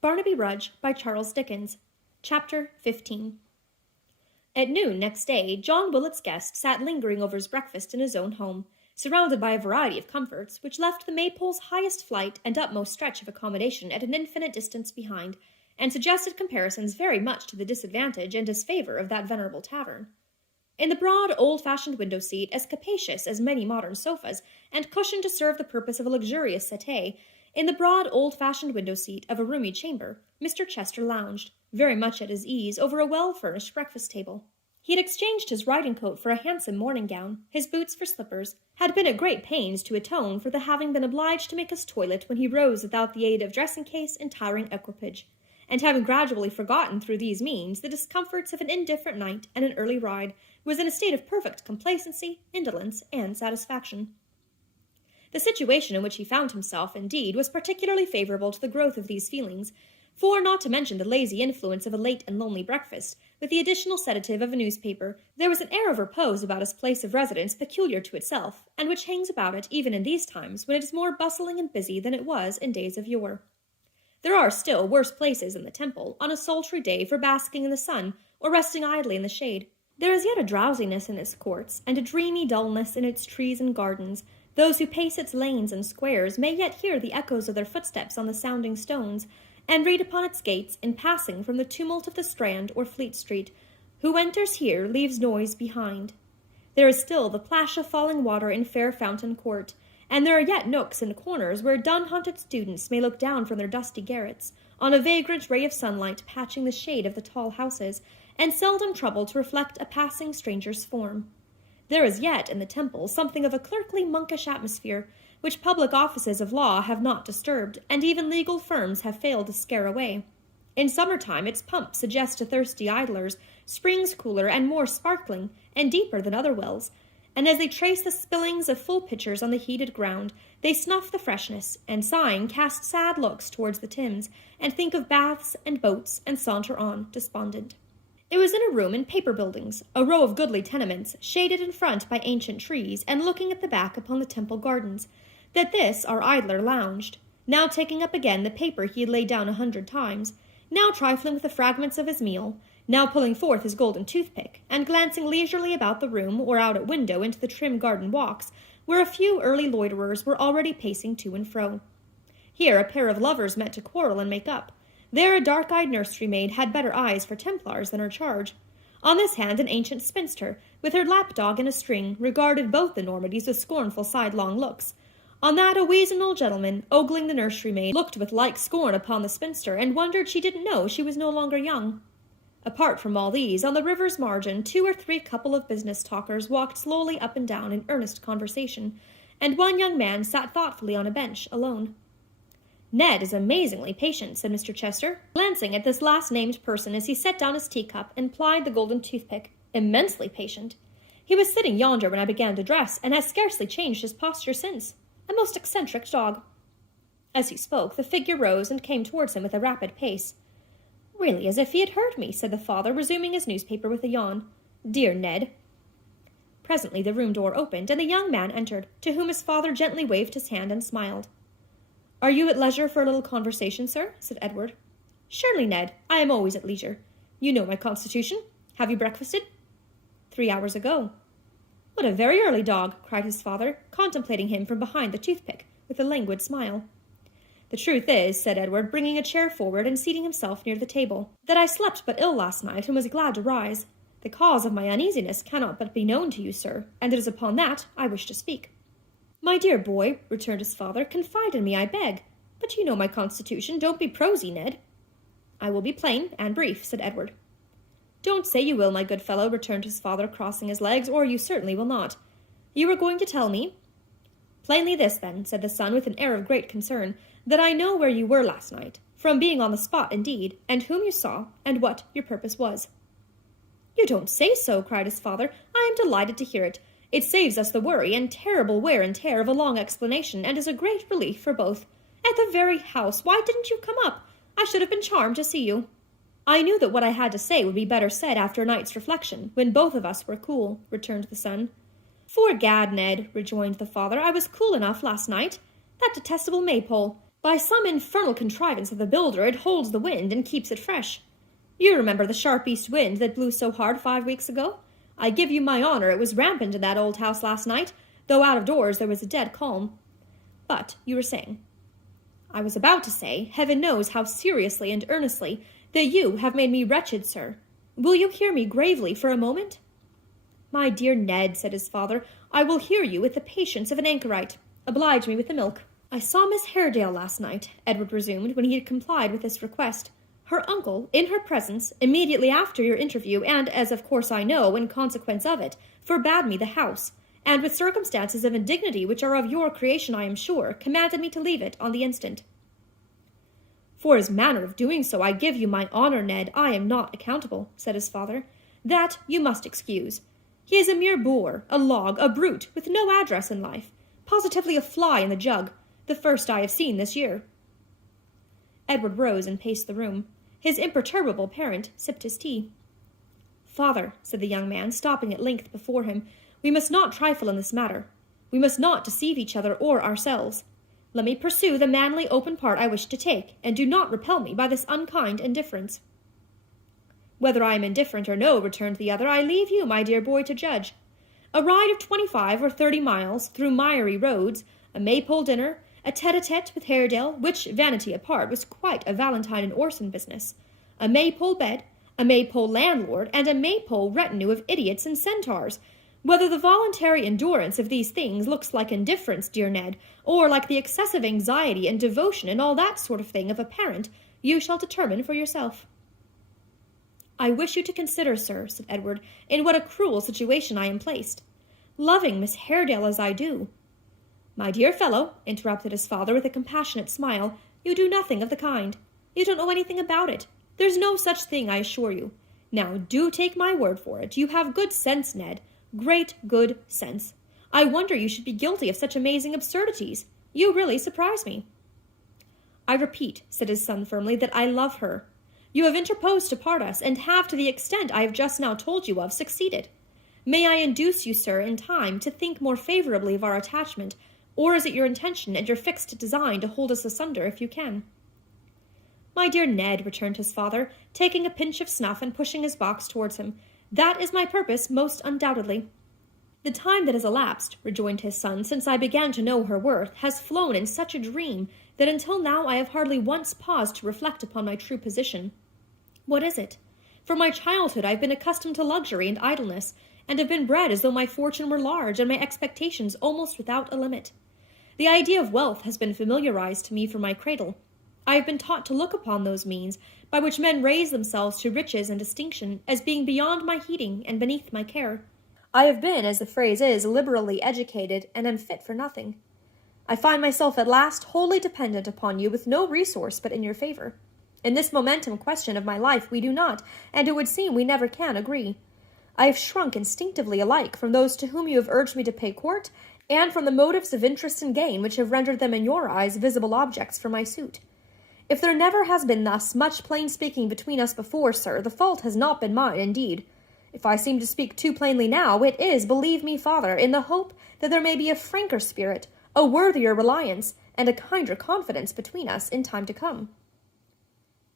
Barnaby Rudge by Charles Dickens. Chapter 15. At noon next day, John Willet's guest sat lingering over his breakfast in his own home, surrounded by a variety of comforts which left the Maypole's highest flight and upmost stretch of accommodation at an infinite distance behind, and suggested comparisons very much to the disadvantage and disfavor of that venerable tavern. In the broad, old-fashioned window-seat, as capacious as many modern sofas, and cushioned to serve the purpose of a luxurious settee, in the broad, old-fashioned window-seat of a roomy chamber, Mr. Chester lounged, very much at his ease, over a well-furnished breakfast-table. He had exchanged his riding-coat for a handsome morning-gown, his boots for slippers, had been at great pains to atone for the having been obliged to make his toilet when he rose without the aid of dressing-case and towering equipage, and having gradually forgotten through these means the discomforts of an indifferent night and an early ride, was in a state of perfect complacency, indolence, and satisfaction. The situation in which he found himself, indeed, was particularly favorable to the growth of these feelings, for, not to mention the lazy influence of a late and lonely breakfast, with the additional sedative of a newspaper, there was an air of repose about his place of residence peculiar to itself, and which hangs about it even in these times, when it is more bustling and busy than it was in days of yore. There are still worse places in the Temple, on a sultry day, for basking in the sun, or resting idly in the shade. There is yet a drowsiness in its courts, and a dreamy dullness in its trees and gardens. Those who pace its lanes and squares may yet hear the echoes of their footsteps on the sounding stones, and read upon its gates in passing from the tumult of the Strand or Fleet Street, "Who enters here leaves noise behind." There is still the plash of falling water in Fair Fountain Court, and there are yet nooks and corners where dun-haunted students may look down from their dusty garrets, on a vagrant ray of sunlight patching the shade of the tall houses, and seldom trouble to reflect a passing stranger's form. There is yet in the Temple something of a clerkly monkish atmosphere, which public offices of law have not disturbed, and even legal firms have failed to scare away. In summer-time its pumps suggest to thirsty idlers springs cooler and more sparkling, and deeper than other wells, and as they trace the spillings of full pitchers on the heated ground, they snuff the freshness, and sighing cast sad looks towards the Thames, and think of baths and boats, and saunter on, despondent. It was in a room in Paper Buildings, a row of goodly tenements, shaded in front by ancient trees, and looking at the back upon the Temple Gardens, that this our idler lounged, now taking up again the paper he had laid down 100 times, now trifling with the fragments of his meal, now pulling forth his golden toothpick, and glancing leisurely about the room or out at window into the trim garden walks, where a few early loiterers were already pacing to and fro. Here a pair of lovers met to quarrel and make up. There a dark-eyed nursery-maid had better eyes for Templars than her charge. On this hand an ancient spinster, with her lap-dog in a string, regarded both the Normandys with scornful sidelong looks. On that a weazen old gentleman, ogling the nursery-maid, looked with like scorn upon the spinster, and wondered she didn't know she was no longer young. Apart from all these, on the river's margin 2 or 3 couple of business talkers walked slowly up and down in earnest conversation, and one young man sat thoughtfully on a bench, alone. "Ned is amazingly patient," said Mr. Chester, glancing at this last-named person as he set down his teacup and plied the golden toothpick. "Immensely patient. He was sitting yonder when I began to dress, and has scarcely changed his posture since. A most eccentric dog." As he spoke, the figure rose and came towards him with a rapid pace. "Really, as if he had heard me," said the father, resuming his newspaper with a yawn. "Dear Ned." Presently the room door opened, and the young man entered, to whom his father gently waved his hand and smiled. "Are you at leisure for a little conversation, sir?" said Edward. "Surely, Ned. I am always at leisure. You know my constitution. Have you breakfasted?" 3 hours ago." "What a very early dog!" cried his father, contemplating him from behind the toothpick, with a languid smile. "The truth is," said Edward, bringing a chair forward and seating himself near the table, "that I slept but ill last night, and was glad to rise. The cause of my uneasiness cannot but be known to you, sir, and it is upon that I wish to speak." "My dear boy," returned his father, "confide in me, I beg. But you know my constitution. Don't be prosy, Ned." "I will be plain and brief," said Edward. "Don't say you will, my good fellow," returned his father, crossing his legs, "or you certainly will not. You were going to tell me?" "Plainly this, then," said the son, with an air of great concern, "that I know where you were last night, from being on the spot indeed, and whom you saw, and what your purpose was." "You don't say so," cried his father. "I am delighted to hear it. It saves us the worry and terrible wear and tear of a long explanation, and is a great relief for both. At the very house! Why didn't you come up? I should have been charmed to see you." "I knew that what I had to say would be better said after a night's reflection, when both of us were cool," returned the son. "'Fore gad, Ned," rejoined the father, "I was cool enough last night. That detestable Maypole! By some infernal contrivance of the builder, it holds the wind and keeps it fresh. You remember the sharp east wind that blew so hard 5 weeks ago? I give you my honor it was rampant in that old house last night, though out of doors there was a dead calm. But you were saying. I was about to say, heaven knows how seriously and earnestly, that you have made me wretched, sir. Will you hear me gravely for a moment? My dear Ned, said his father, I will hear you with the patience of an anchorite. Oblige me with the milk. I saw Miss Haredale last night, Edward resumed, when he had complied with this request. Her uncle, in her presence, immediately after your interview, and, as of course I know, in consequence of it, forbade me the house, and with circumstances of indignity which are of your creation, I am sure, commanded me to leave it on the instant. For his manner of doing so, I give you my honor, Ned, I am not accountable, said his father. That you must excuse. He is a mere boor, a log, a brute, with no address in life, positively a fly in the jug, the first I have seen this year. Edward rose and paced the room. His imperturbable parent sipped his tea. Father, said the young man, stopping at length before him, we must not trifle in this matter. We must not deceive each other or ourselves. Let me pursue the manly open part I wish to take, and do not repel me by this unkind indifference. Whether I am indifferent or no, returned the other, I leave you, my dear boy, to judge. A ride of 25 or 30 miles through miry roads, a maypole dinner, a tete-a-tete with Haredale, which, vanity apart, was quite a Valentine and Orson business, a maypole bed, a maypole landlord, and a maypole retinue of idiots and centaurs. Whether the voluntary endurance of these things looks like indifference, dear Ned, or like the excessive anxiety and devotion and all that sort of thing of a parent, you shall determine for yourself. I wish you to consider, sir, said Edward, in what a cruel situation I am placed. Loving Miss Haredale as I do. My dear fellow, interrupted his father with a compassionate smile, you do nothing of the kind. You don't know anything about it. There's no such thing, I assure you. Now, do take my word for it. You have good sense, Ned. Great good sense. I wonder you should be guilty of such amazing absurdities. You really surprise me. I repeat, said his son firmly, that I love her. You have interposed to part us, and have, to the extent I have just now told you of, succeeded. May I induce you, sir, in time, to think more favorably of our attachment, or is it your intention and your fixed design to hold us asunder if you can? My dear Ned, returned his father, taking a pinch of snuff and pushing his box towards him, that is my purpose most undoubtedly. The time that has elapsed, rejoined his son, since I began to know her worth, has flown in such a dream that until now I have hardly once paused to reflect upon my true position. What is it? From my childhood I have been accustomed to luxury and idleness, and have been bred as though my fortune were large and my expectations almost without a limit. The idea of wealth has been familiarized to me from my cradle. I have been taught to look upon those means by which men raise themselves to riches and distinction as being beyond my heeding and beneath my care. I have been, as the phrase is, liberally educated, and am fit for nothing. I find myself at last wholly dependent upon you with no resource but in your favor. In this momentum question of my life we do not, and it would seem we never can, agree. I have shrunk instinctively alike from those to whom you have urged me to pay court, and from the motives of interest and gain which have rendered them in your eyes visible objects for my suit. If there never has been thus much plain speaking between us before, sir, the fault has not been mine, indeed. If I seem to speak too plainly now, it is, believe me, father, in the hope that there may be a franker spirit, a worthier reliance, and a kinder confidence between us in time to come.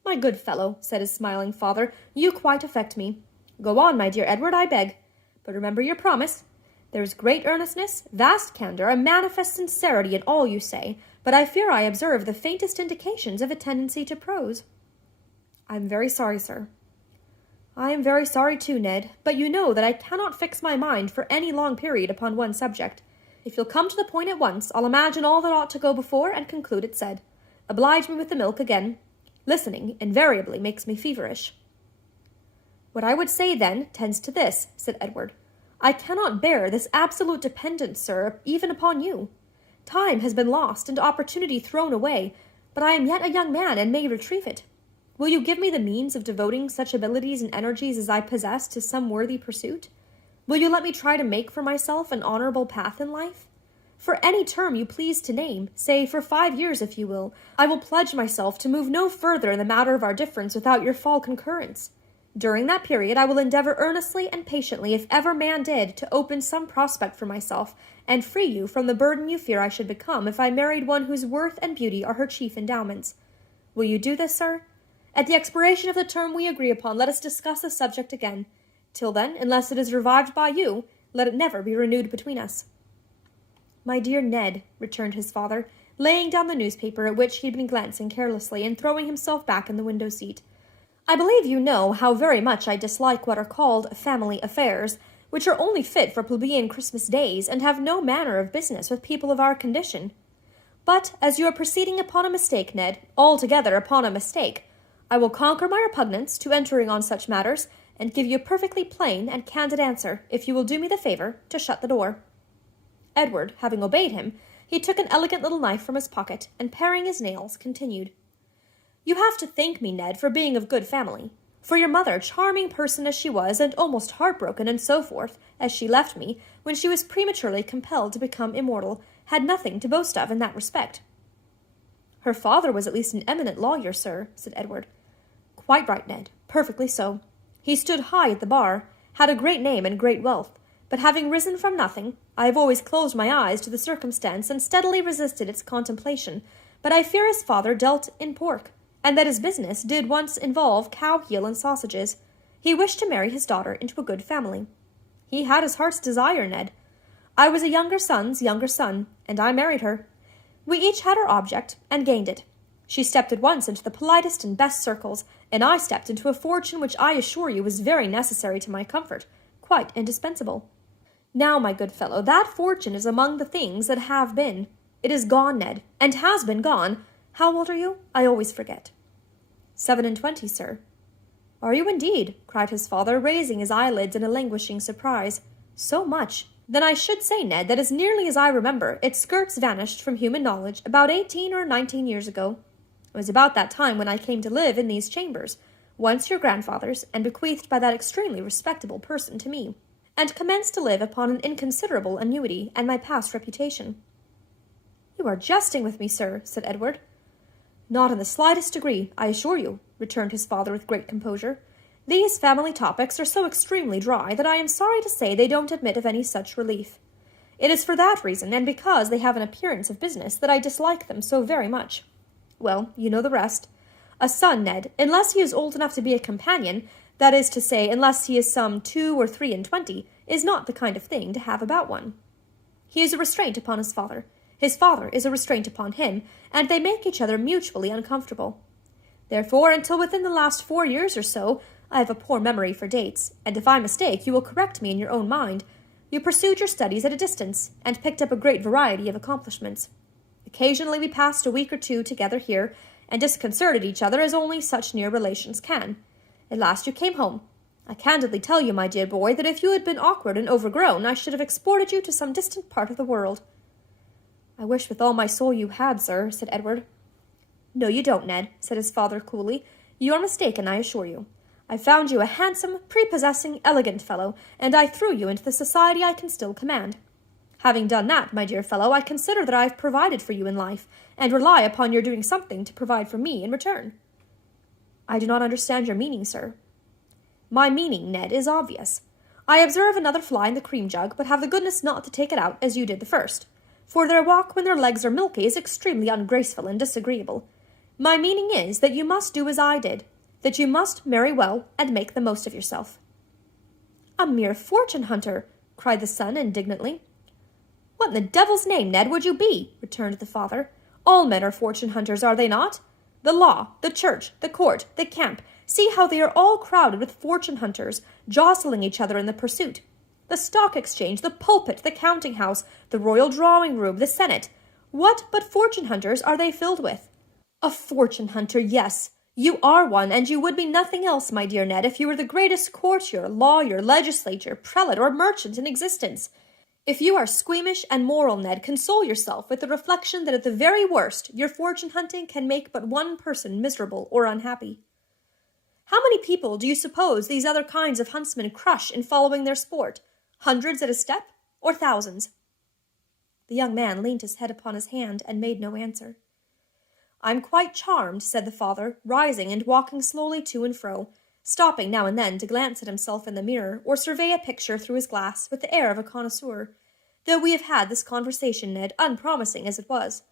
My good fellow, said his smiling father, you quite affect me. Go on, my dear Edward, I beg. But remember your promise. There is great earnestness, vast candor, a manifest sincerity in all you say, but I fear I observe the faintest indications of a tendency to prose. I am very sorry, sir. I am very sorry too, Ned, but you know that I cannot fix my mind for any long period upon one subject. If you'll come to the point at once, I'll imagine all that ought to go before and conclude it said. Oblige me with the milk again. Listening invariably makes me feverish. What I would say, then, tends to this, said Edward. I cannot bear this absolute dependence, sir, even upon you. Time has been lost and opportunity thrown away, but I am yet a young man and may retrieve it. Will you give me the means of devoting such abilities and energies as I possess to some worthy pursuit? Will you let me try to make for myself an honorable path in life? For any term you please to name, say for 5 years if you will, I will pledge myself to move no further in the matter of our difference without your full concurrence. During that period I will endeavor earnestly and patiently, if ever man did, to open some prospect for myself, and free you from the burden you fear I should become if I married one whose worth and beauty are her chief endowments. Will you do this, sir? At the expiration of the term we agree upon, let us discuss the subject again. Till then, unless it is revived by you, let it never be renewed between us." "My dear Ned," returned his father, laying down the newspaper at which he had been glancing carelessly, and throwing himself back in the window-seat, "I believe you know how very much I dislike what are called family affairs, which are only fit for plebeian Christmas days, and have no manner of business with people of our condition. But, as you are proceeding upon a mistake, Ned, altogether upon a mistake, I will conquer my repugnance to entering on such matters, and give you a perfectly plain and candid answer, if you will do me the favor to shut the door." Edward, having obeyed him, he took an elegant little knife from his pocket, and paring his nails, continued, "You have to thank me, Ned, for being of good family. For your mother, charming person as she was, and almost heartbroken and so forth, as she left me, when she was prematurely compelled to become immortal, had nothing to boast of in that respect." "Her father was at least an eminent lawyer, sir," said Edward. "Quite right, Ned. Perfectly so. He stood high at the bar, had a great name and great wealth, but having risen from nothing, I have always closed my eyes to the circumstance and steadily resisted its contemplation, but I fear his father dealt in pork, and that his business did once involve cow heel and sausages. He wished to marry his daughter into a good family. He had his heart's desire, Ned. I was a younger son's younger son, and I married her. We each had our object, and gained it. She stepped at once into the politest and best circles, and I stepped into a fortune which I assure you was very necessary to my comfort, quite indispensable. Now, my good fellow, that fortune is among the things that have been. It is gone, Ned, and has been gone. How old are you? I always forget." 27, sir." "Are you indeed?" cried his father, raising his eyelids in a languishing surprise. "So much? Then I should say, Ned, that as nearly as I remember, its skirts vanished from human knowledge about 18 or 19 years ago. It was about that time when I came to live in these chambers, once your grandfather's, and bequeathed by that extremely respectable person to me, and commenced to live upon an inconsiderable annuity and my past reputation." "You are jesting with me, sir," said Edward. "Not in the slightest degree, I assure you," returned his father with great composure. "These family topics are so extremely dry that I am sorry to say they don't admit of any such relief. It is for that reason, and because they have an appearance of business, that I dislike them so very much. Well, you know the rest. A son, Ned, unless he is old enough to be a companion, that is to say, unless he is some 2 or 23, is not the kind of thing to have about one. He is a restraint upon his father. His father is a restraint upon him, and they make each other mutually uncomfortable. Therefore, until within the last 4 years or so, I have a poor memory for dates, and if I mistake, you will correct me in your own mind, you pursued your studies at a distance, and picked up a great variety of accomplishments. Occasionally we passed a week or 2 together here, and disconcerted each other as only such near relations can. At last you came home. I candidly tell you, my dear boy, that if you had been awkward and overgrown, I should have exported you to some distant part of the world." "I wish with all my soul you had, sir," said Edward. "No, you don't, Ned," said his father coolly. "You are mistaken, I assure you. I found you a handsome, prepossessing, elegant fellow, and I threw you into the society I can still command. Having done that, my dear fellow, I consider that I have provided for you in life, and rely upon your doing something to provide for me in return." "I do not understand your meaning, sir." "My meaning, Ned, is obvious. I observe another fly in the cream jug, but have the goodness not to take it out as you did the first, for their walk when their legs are milky is extremely ungraceful and disagreeable. My meaning is that you must do as I did, that you must marry well and make the most of yourself." "A mere fortune-hunter!" cried the son indignantly. "What in the devil's name, Ned, would you be?" returned the father. "All men are fortune-hunters, are they not? The law, the church, the court, the camp, see how they are all crowded with fortune-hunters, jostling each other in the pursuit. The stock exchange, the pulpit, the counting-house, the royal drawing-room, the senate, what but fortune-hunters are they filled with? A fortune-hunter, yes, you are one, and you would be nothing else, my dear Ned, if you were the greatest courtier, lawyer, legislator, prelate, or merchant in existence. If you are squeamish and moral, Ned, console yourself with the reflection that at the very worst your fortune-hunting can make but one person miserable or unhappy. How many people do you suppose these other kinds of huntsmen crush in following their sport? Hundreds at a step, or thousands?" The young man leaned his head upon his hand and made no answer. "I'm quite charmed," said the father, rising and walking slowly to and fro, stopping now and then to glance at himself in the mirror or survey a picture through his glass with the air of a connoisseur. Though we have had this conversation, Ned, unpromising as it was,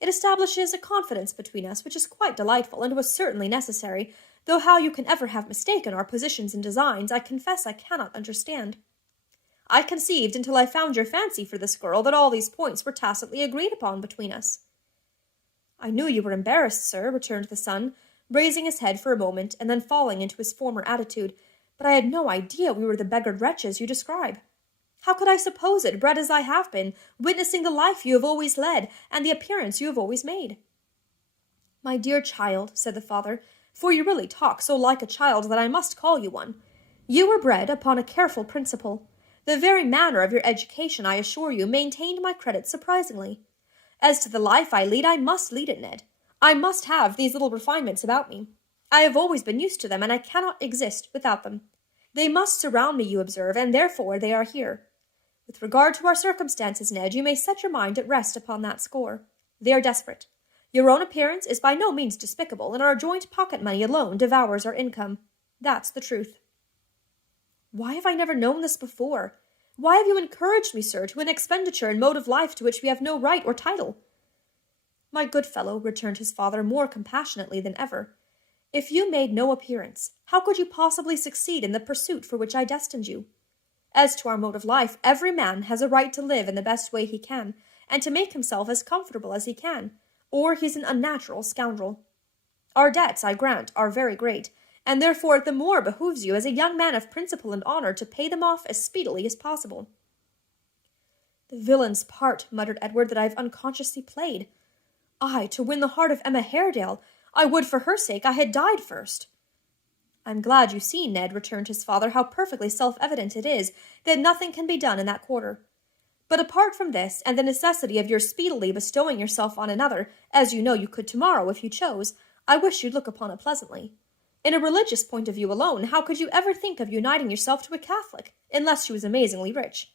it establishes a confidence between us which is quite delightful and was certainly necessary, though how you can ever have mistaken our positions and designs, I confess I cannot understand. I conceived, until I found your fancy for this girl, that all these points were tacitly agreed upon between us. I knew you were embarrassed, sir, returned the son, raising his head for a moment and then falling into his former attitude, but I had no idea we were the beggared wretches you describe. How could I suppose it, bred as I have been, witnessing the life you have always led, and the appearance you have always made? My dear child, said the father, for you really talk so like a child that I must call you one, you were bred upon a careful principle. The very manner of your education, I assure you, maintained my credit surprisingly. As to the life I lead, I must lead it, Ned. I must have these little refinements about me. I have always been used to them, and I cannot exist without them. They must surround me, you observe, and therefore they are here. With regard to our circumstances, Ned, you may set your mind at rest upon that score. They are desperate. Your own appearance is by no means despicable, and our joint pocket money alone devours our income. That's the truth. Why have I never known this before? Why have you encouraged me, sir, to an expenditure and mode of life to which we have no right or title? My good fellow, returned his father more compassionately than ever, if you made no appearance, how could you possibly succeed in the pursuit for which I destined you? As to our mode of life, every man has a right to live in the best way he can, and to make himself as comfortable as he can, or he's an unnatural scoundrel. Our debts, I grant, are very great, and therefore the more behooves you as a young man of principle and honour to pay them off as speedily as possible. The villain's part, muttered Edward, that I have unconsciously played. I, to win the heart of Emma Haredale, I would for her sake I had died first. I'm glad you see, Ned, returned his father, how perfectly self-evident it is that nothing can be done in that quarter. But apart from this, and the necessity of your speedily bestowing yourself on another, as you know you could tomorrow if you chose, I wish you'd look upon it pleasantly. In a religious point of view alone, how could you ever think of uniting yourself to a Catholic, unless she was amazingly rich?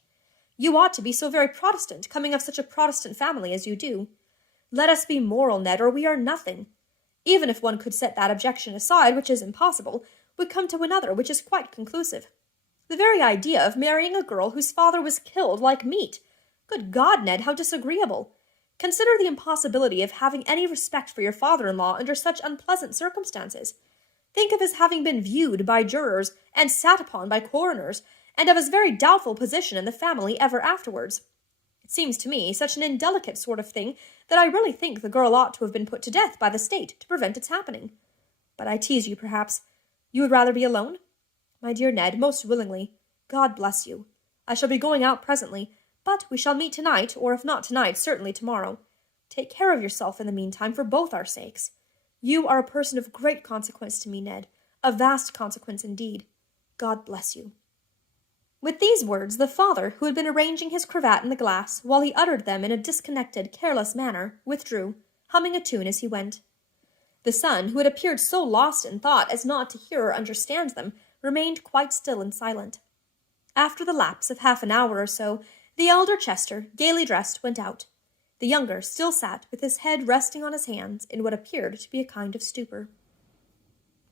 You ought to be so very Protestant, coming of such a Protestant family as you do. Let us be moral, Ned, or we are nothing. Even if one could set that objection aside, which is impossible, we come to another which is quite conclusive. The very idea of marrying a girl whose father was killed like meat. Good God, Ned, how disagreeable. Consider the impossibility of having any respect for your father-in-law under such unpleasant circumstances. Think of his having been viewed by jurors and sat upon by coroners, and of his very doubtful position in the family ever afterwards. It seems to me such an indelicate sort of thing that I really think the girl ought to have been put to death by the state to prevent its happening. But I tease you, perhaps. You would rather be alone? My dear Ned, most willingly. God bless you. I shall be going out presently, but we shall meet tonight, or if not tonight, certainly tomorrow. Take care of yourself in the meantime, for both our sakes. You are a person of great consequence to me, Ned, of vast consequence indeed. God bless you. With these words, the father, who had been arranging his cravat in the glass, while he uttered them in a disconnected, careless manner, withdrew, humming a tune as he went. The son, who had appeared so lost in thought as not to hear or understand them, remained quite still and silent. After the lapse of half an hour or so, the elder Chester, gaily dressed, went out. The younger still sat with his head resting on his hands in what appeared to be a kind of stupor.